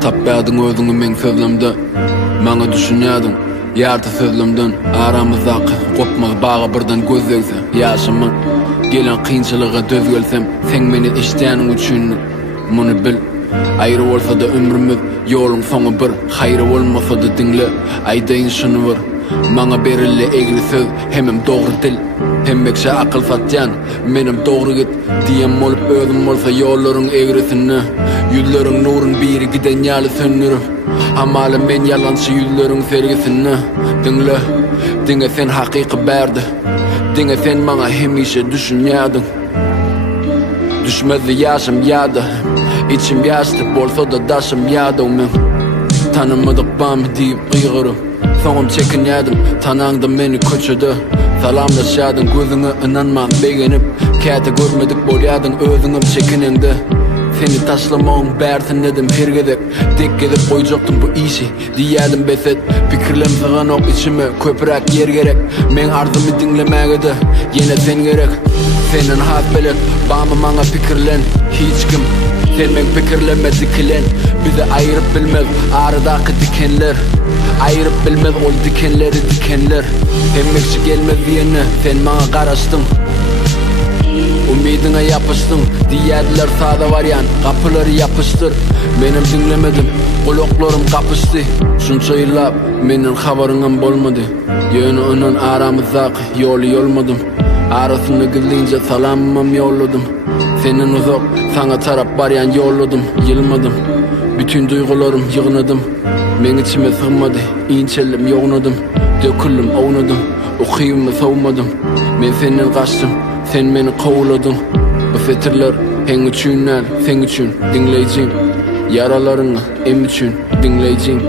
Tapyadın özüňi men sözlemde, maňa düşünýädin ýarty sözlemden. Aramyzdaky gopmagy baga birden gözlegse, ýaşamy gelen kynçylyga döz gelsem, sen meni eşdäniň üçin muny bil. Aýry bolsa da ömrümiz ýoluň soňy bir, haýry bolmasa da dinle, aýdaýyn şunu bir. Maňa berilli egri söz, hemem dogry dil, hemmekçe akyl satjan, menim dogry git diýen bolup özüm bolsa ýollaryň egrisini, yüzleriň nurun biri giden ýaly sönür. Amaly men ýalançy yüzleriň sergisini dinle, diňe sen hakyky berdi, diňe sen maňa hemişe düşünýädin. Düşmedi ýaşym ýady, içim ýaşly bolsa da daşym ýady men. Tanımadyk bamy diýip gıýgyryp, soňam çekinýädim, tanaňda meni köçedi. Salamlaşýadyn gözüňe inanman begenip, käte görmedik bolýadyn özüňem çekinende. Seni taşlamaň bärsin dedim her gezek, tek gezip goýjaktym bu işi diýädim beset. Pikirlem sığanok içime köpürak yer gerek, men arzumy dinlemägedi ýene sen gerek. Senin hat bilen bamy maňa pikirlen, hiç kim sen men pikirleme dikilen. Bizi aýryp bilmez aradaky dikenler, aýryp bilmez ol dikenleri dikenler. Hemmekçi gelmez diýeni sen maňa garaşdyň, umidiňe ýapyşdyň diýädiler sada barýan, kapylary ýapyşdyr. Menim dinlemedim, gulaklarym kapyşdy. Şunça ýyllap menden habaryňam bolmady, ýöne onuň aramyzdaky ýoly ýolmadım. Arasyny gizlince salamam ýolladym, senin uzak saňa tarap barýan ýolladym, ýylmadım. Bütün duygularım ýygnadım, men içime sığmady, inçelim ýognadım, döküldüm ownadım, okuyumy sowmadım. Men senden gaçdym, sen meni kowladın. Bu fetirler hen üçünler, sen üçün dinleyicim. Yaralaryňy em üçün dinleyicim.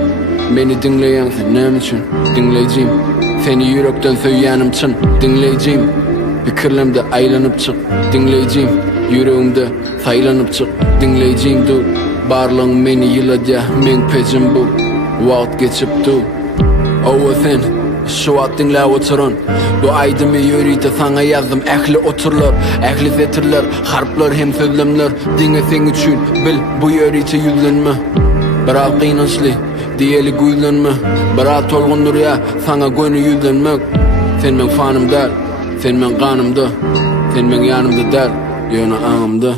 Meni dinleýän sen näme üçün dinleyicim. Seni yürekden söýýänim çyn dinleyicim. Pikirlemde aýlanyp çyk dinleyicim. Yüreğimde saýlanyp çyk dinleyicim. Dur barlygyň meni ýyladýa, men pejim bu wagt geçipdi. Owa sen şu wagt dinläp oturan, bu aýdymy ýörüýte saňa ýazdym ähli oturlar, ähli fetirler, harplar hem sözlemler. Diňe sen üçün bil bu ýörüýte ýüzlenme, biraz gynançly diýeli güýlenme, biraz tolgundur ýa saňa göni ýüzlenmek. Sen men fanymda, sen men ganymda, sen men ýanymda däl, ýöne aňymda.